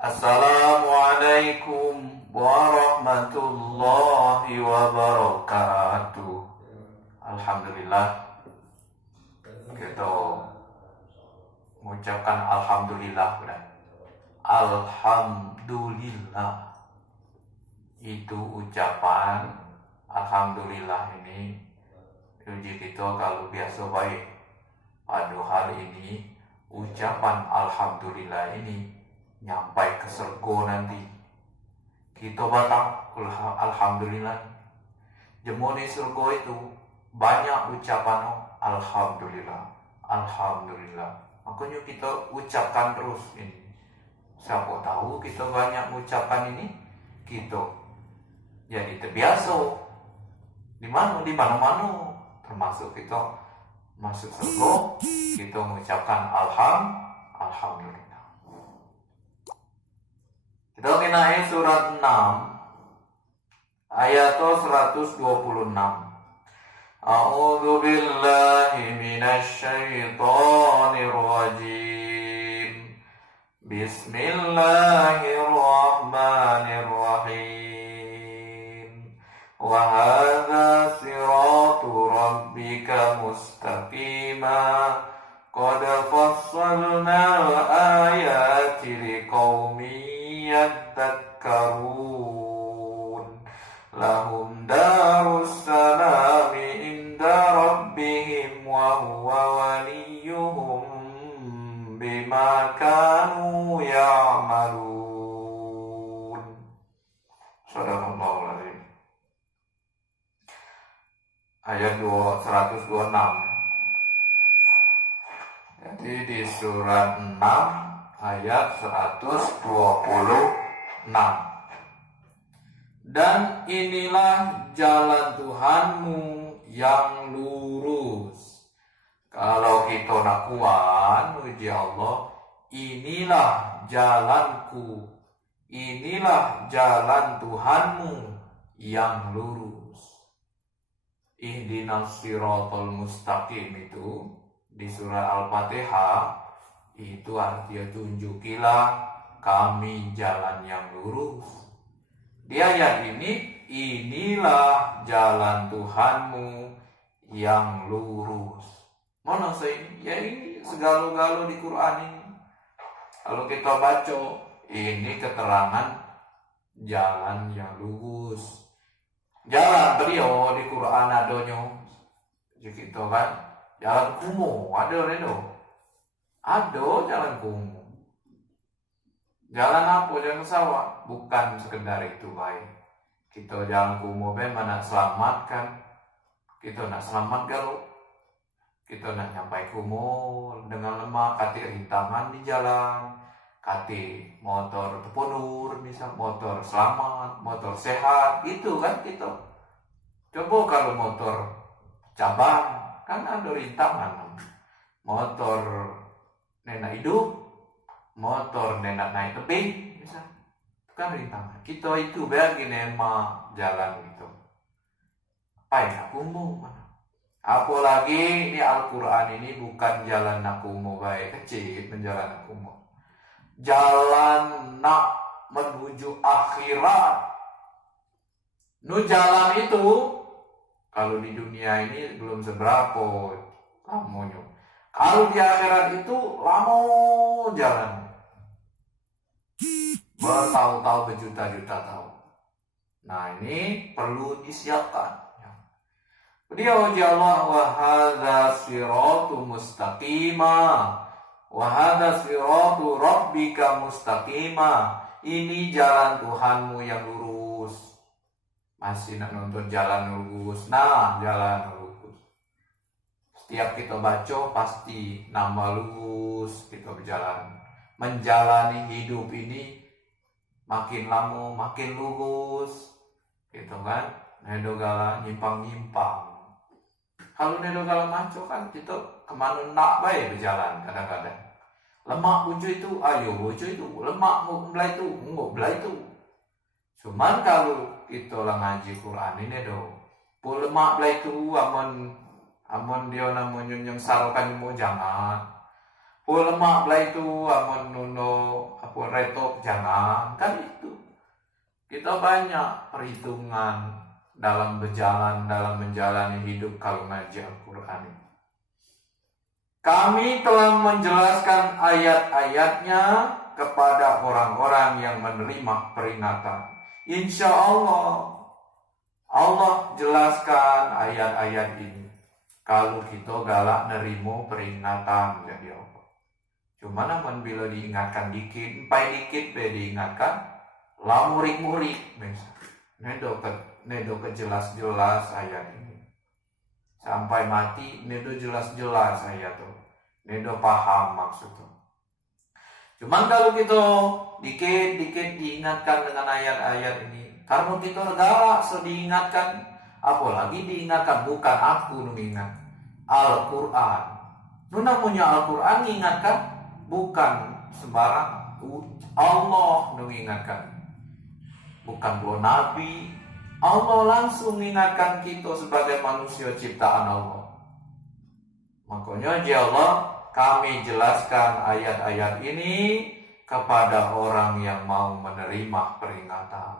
Assalamualaikum warahmatullahi wabarakatuh. Alhamdulillah, kita mengucapkan alhamdulillah. Alhamdulillah itu ucapan alhamdulillah ini uji kita kalau biasa baik. Padahal ini ucapan alhamdulillah ini nyampai ke surga nanti. Kita batang alhamdulillah. Jemur di surga itu banyak ucapan alhamdulillah, alhamdulillah. Makanya kita ucapkan terus ini. Siapa tahu kita banyak ucapan ini, kita jadi terbiasa. Di mana-mana, termasuk kita masuk surga, kita mengucapkan alhamdulillah. Kita kenai surat 6 ayat 126. A'udzu billahi minasy syaithanir rajim. Bismillahirrahmanirrahim. Wa hadza siratu rabbika mustaqima. Qad fassalna al-ayati liqaumin yadhakkarun. Lahum darus salami inda rabbihim wa huwa waliyuhum bima kanu ya'malun. Sadaqallahul azim. Ayat 126. Jadi di surat 6 ayat 126. Dan inilah jalan Tuhanmu yang lurus. Kalau kita nak kuat, uji Allah, inilah jalanku, inilah jalan Tuhanmu yang lurus. Ihdinas siratal mustaqim itu di surah Al-Fatihah itu artinya tunjukilah kami jalan yang lurus. Di ayat ini, inilah jalan Tuhanmu yang lurus. Mana saya? Ya ini segala-gala di Quran ini. Kalau kita baca, ini keterangan jalan yang lurus. Jalan beliau di Quran adanya. Jadi kita kan jalan kumuh ada reno. Ada jalan kumuh. Jalan apa? Jalan sawah. Bukan sekedar itu baik. Kita jalan kumuh mana selamatkan. Kita nak selamat galau. Kita nak nyampai kumuh dengan lemah. Kati rintangan di jalan. Kati motor terpunur. Misal motor selamat. Motor sehat. Itu kan kita. Coba kalau motor cabang. Kan ada rintangan. Motor nenek hidup, motor nenek naik tebing, misal, itu kan rintangan. Kita itu bagi nema jalan itu. Apa kumbu mana? Apalagi di Al-Quran ini bukan jalan nakumu baik kecil, menjalan nakumu. Jalan nak menuju akhirat. Nu jalan itu kalau di dunia ini belum seberapa lamanya. Kalau di akhirat itu lama jalan. Bertahun-tahun, berjuta-juta tahun. Nah ini perlu disiapkan. Beliau Allah wa hadza siratu mustaqima. Wa hadza siratu rabbika mustaqima. Ini jalan Tuhanmu yang lurus. Masih nak nonton jalan lurus. Nah, jalan lurus. Setiap kita baca pasti nama lurus kita berjalan. Menjalani hidup ini makin lama makin lurus. Gitu kan? Nedogala nyimpang-nyimpang. Kalau nedogala maco kan kita kemana nak baik berjalan kadang-kadang. Lemak bucu itu, ayo bucu itu. Lemak belai itu, enggak belai itu. Cuman kalau kita lah ngaji Quran ini do. Pul lemak belai itu aman dia namanya nyengsalkan mau jangan. lemak belah itu amun nuno apa retok jangan kan itu. Kita banyak perhitungan dalam berjalan, dalam menjalani hidup kalau ngaji Al-Quran. Kami telah menjelaskan ayat-ayatnya kepada orang-orang yang menerima peringatan. Insya Allah, Allah jelaskan ayat-ayat ini. Kalau kita galak nerimo peringatan jadi apa? Cuma namun bila diingatkan dikit, dikit diingatkan, lah murik-murik, nedo jelas-jelas ayat ini. Sampai mati, nedo jelas-jelas ayat itu. Nedo paham maksudnya. Cuman kalau kita dikit-dikit diingatkan dengan ayat-ayat ini, karena kita negara diingatkan, apalagi diingatkan bukan aku mengingat Al-Quran. Nuna punya Al-Quran mengingatkan bukan sembarang Allah mengingatkan. Bukan dua nabi, Allah langsung mengingatkan kita sebagai manusia ciptaan Allah. Makanya ya Allah, kami jelaskan ayat-ayat ini kepada orang yang mau menerima peringatan.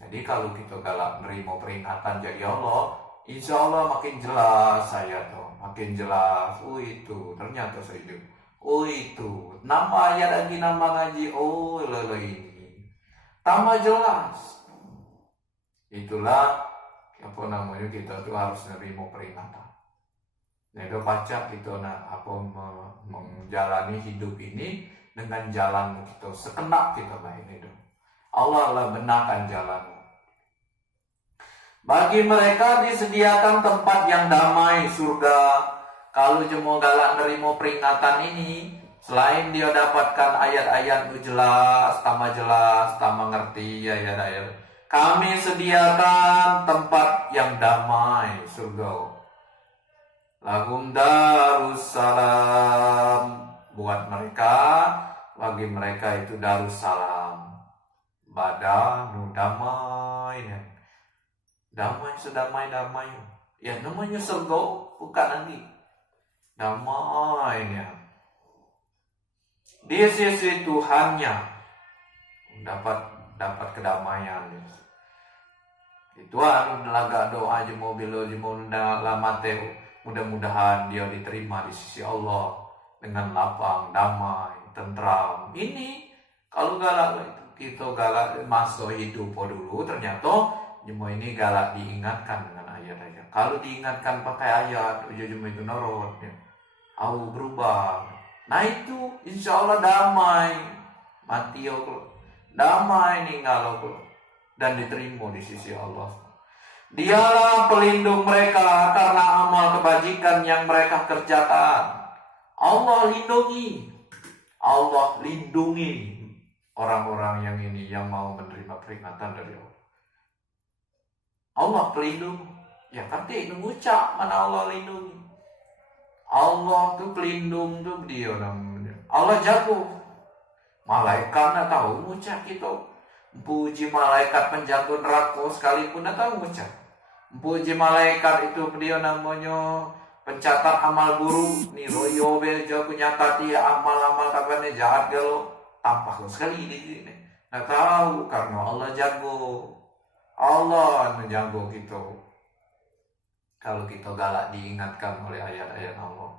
Jadi kalau kita galak menerima peringatan jadi Allah, insya Allah makin jelas ayat tuh, makin jelas. Oh itu ternyata saya itu. Oh itu nama ayat lagi nama ngaji. Oh lele ini. Tambah jelas. Itulah apa namanya kita tuh harus menerima peringatan. Nego baca kita menjalani hidup ini dengan jalan kita sekenap kita main itu. Allah lah benarkan jalanmu. Bagi mereka disediakan tempat yang damai surga. Kalau jemo galak nerimo peringatan ini, selain dia dapatkan ayat-ayat jelas, tambah ngerti ayat-ayat. Kami sediakan tempat yang damai surga. Lagum darussalam buat mereka, bagi mereka itu darussalam. Badanu damai, damai sedamai-damai. Ya namanya surga bukan lagi damai ya. Di sisi Tuhannya dapat kedamaian. Itu laga doa aja mobil Mateo. Mudah-mudahan dia diterima di sisi Allah dengan lapang, damai, tentram. Ini kalau galak kita galak masuk hidup dulu, ternyata cuma ini galak diingatkan dengan ayat-ayat. Kalau diingatkan pakai ayat, ujung itu norot, ya. Berubah. Nah itu insya Allah damai, mati damai ninggal dan diterima di sisi Allah. Dialah pelindung mereka karena amal kebajikan yang mereka kerjakan. Allah lindungi orang-orang yang ini yang mau menerima peringatan dari Allah. Allah pelindung. Ya kati mengucap mana Allah lindungi. Allah tuh pelindung tuh dia namanya. Allah jago. Malaikat tahu mengucap gitu. Puji malaikat penjaga neraka sekalipun tahu mengucap. Puji malaikat itu dia namanya pencatat amal buruk. Nih royo bejo nyatati amal-amal kabarnya jahat kalau tampak sekali di sini. Nah tahu karena Allah jago. Allah menjago kita. Kalau kita galak diingatkan oleh ayat-ayat Allah.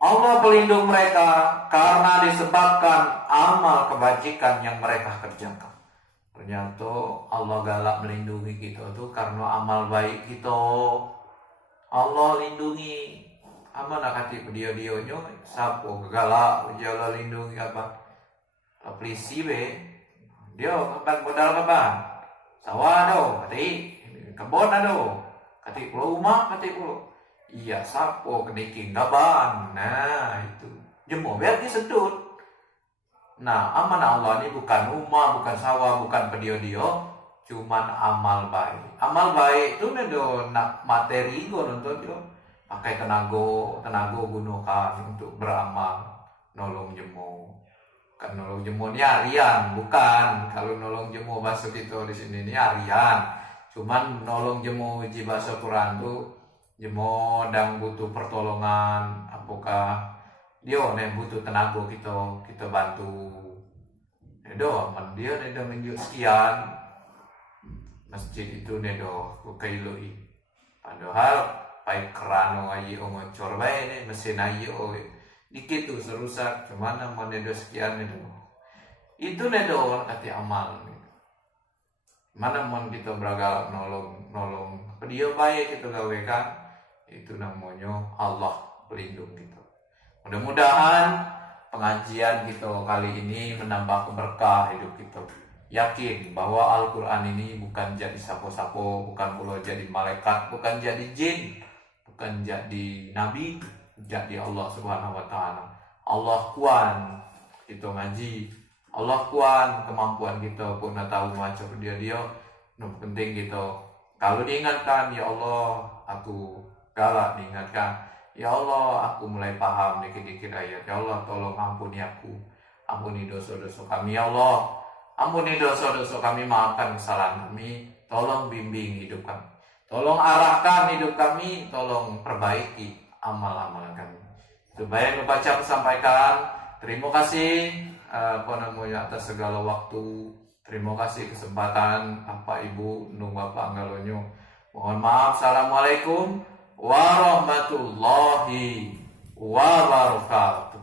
Allah pelindung mereka karena disebabkan amal kebajikan yang mereka kerjakan. Ternyata Allah galak melindungi kita tuh karena amal baik kita. Allah lindungi. Apa nak kati dia-dionyo sapo galak Allah lindungi apa? Polisi be. Dia kapan modal kapan? Sawah do, kati kebon ado. Kati pulau rumah, kati pulau. Iya sapo kedeking kaban. Nah itu. Jemo biar disedut. Nah, aman Allah ini bukan rumah, bukan sawah, bukan pedio-dio, cuman amal baik. Amal baik itu nedo nak materi go nonton yo. Pakai tenaga gunakan untuk beramal, nolong jemo. Kan nolong jemo ini harian, bukan. Kalau nolong jemo bahasa kita di sini ini harian. Cuman nolong jemo uji bahasa Quran tuh jemo dan butuh pertolongan apakah dia butuh tenaga kita bantu. Dia menunjuk sekian masjid itu kukailoi. Padahal pai kerano ayi ngocor bae mesin ayi dikit tuh serusak cuman sekian itu kati amal. Mana kita beragak nolong dia baik kita gawekan itu namanya Allah pelindung kita. Mudah-mudahan pengajian kita kali ini menambah keberkah hidup kita. Yakin bahwa Al-Quran ini bukan jadi sapo-sapo, bukan pula jadi malaikat, bukan jadi jin, bukan jadi nabi, jadi Allah Subhanahu wa taala. Allah kuan kita ngaji, Allah kuan kemampuan kita pun tahu macam dia. Penting gitu. Kalau diingatkan, ya Allah, aku galak diingatkan. Ya Allah, aku mulai paham dikit-dikit ayat. Ya Allah, tolong ampuni aku. Ampuni dosa-dosa kami, ya Allah. Ampuni dosa-dosa kami, maafkan kesalahan kami. Tolong bimbing hidup kami. Tolong arahkan hidup kami. Tolong perbaiki amal-amal kami. Itu baik membaca sampaikan. Terima kasih atas segala waktu. Terima kasih kesempatan Bapak Ibu nung Bapak Anggalonyo. Mohon maaf. Assalamualaikum warahmatullahi wabarakatuh.